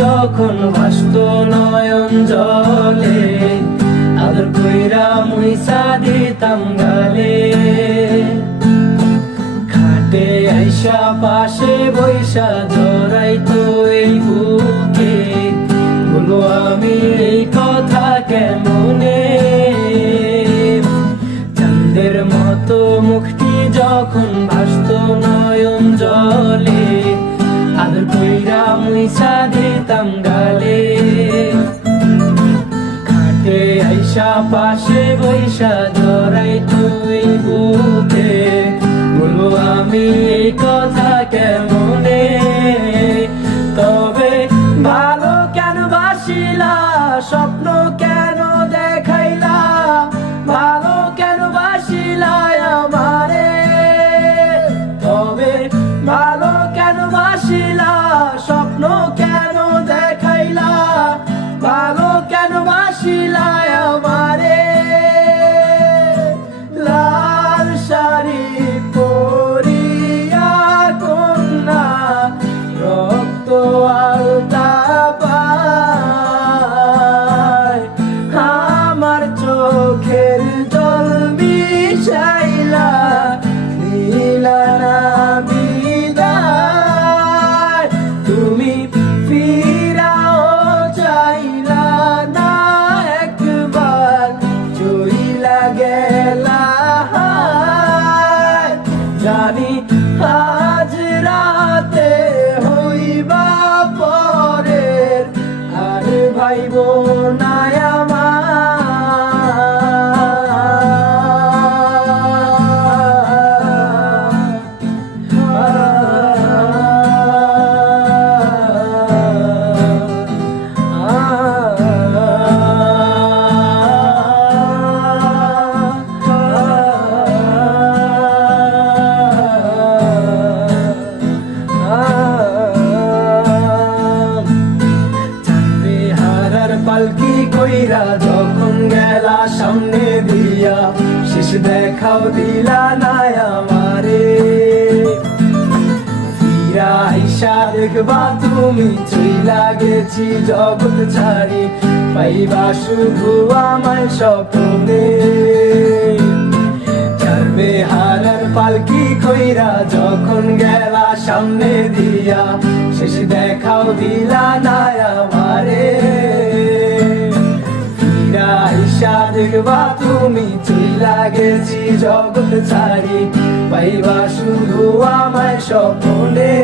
যখন ভাসত নয়ন জলে, আদর কইরা মুইসা দিতাম গালে। খাটে আইসা পাশে বৈশা জড়াইতো এই বুকে, বলো আমি এই কথা কেমনে। চাঁদের মতো মুখটি যখন ভাসত নয়ন জলে, আদর কইরা মুইসা দিতাম গালে। খাটে আইসা পাশে বৈশা জড়াইতো এই বুকে, বলো আমি এই কথা কেমনে। তবে ভালো কেন বাসিলা, স্বপ্ন কেন দেখাইলা, ভালো কেন বাসিলা আমারে। তবে ভালো কেন বাসিলা, স্বপ্ন কেন দেখাইলা, ভালো কেন বাসিলা আমারে। লাল শাড়ি পরিয়া কন্যা, রক্ত আলতা পায়, আমার চোখের জল মিশাইলা দিলা না বিদায়। তুমি ফিরাও চাইলা না একবার, চইলা গেলা। জানি আজ রাতে হইবা পরের, আর ভাইব না পালকি কইরা যখন গেলা সামনে দিয়া, শেষ দেখাও দিলা না আমারে। ফিরা আইসা দেখবা তুমি চইলা গেছি জগৎ ছাড়ি, পাইবা শুধু আমায় স্বপ্নে। চারবে হারার পালকি কইরা যখন গেলা সামনে দিয়া, শেষ দেখাও দিলা না আমারে। আইসা দেখবা তুমি চইলা গেছি জগৎ ছাড়ি, পাইবা শুধু আমায় স্বপ্নে।